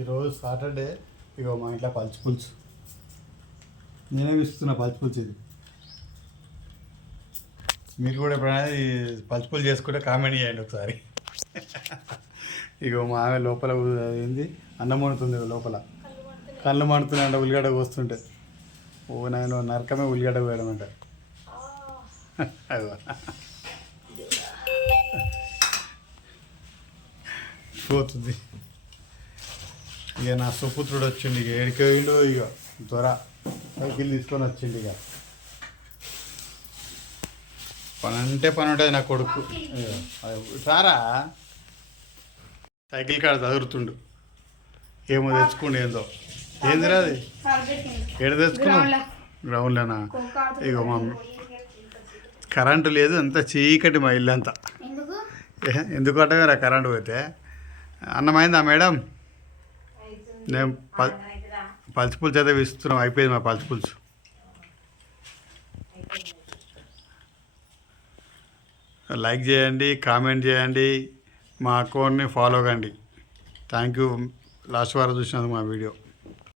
ఈరోజు సాటర్డే. ఇగో మా ఇంట్లో పల్చి పులుసు. నేనే ఇస్తున్నా పల్చి పులుసు. ఇది మీరు కూడా ఎప్పుడైనా ఈ పల్చి పులుసు చేసుకుంటే కామెంట్ చేయండి ఒకసారి. ఇగో మా ఆమె లోపల ఏంది అన్నం వండుతుంది లోపల. కళ్ళు మండుతున్నాయి అంటే ఉల్లిగడ్డ కోస్తుంటే. ఓ నేను నరకమే ఉల్లిగడ్డ కోయడం అంటే. అదో పోతుంది. ఇక నా సుపుత్రుడు వచ్చిండు. ఇక ఏడికేళ్ళు ఇక త్వర సైకిల్ తీసుకొని వచ్చిండు. ఇక పని అంటే పని ఉంటుంది నా కొడుకు. సారా సైకిల్ కాడ చదువుతుండు. ఏమో తెచ్చుకుండు. ఏందో ఏందిరా అది ఏడ తెచ్చుకున్నావు? గ్రౌండ్లోనా? ఇక మా కరెంటు లేదు, అంత చీకటి మా ఇల్లు అంతా. ఎందుకు అంటే కరెంటు పోతే. అన్నమైందా మేడం? నేను పల్చి పులుసు అయితే ఇస్తున్నాం. అయిపోయింది మా పల్చి పులుసు. లైక్ చేయండి, కామెంట్ చేయండి, మా అకౌంట్ని ఫాలో కండి. థ్యాంక్ యూ లాస్ట్ వారం చూసినందుకు మా వీడియో.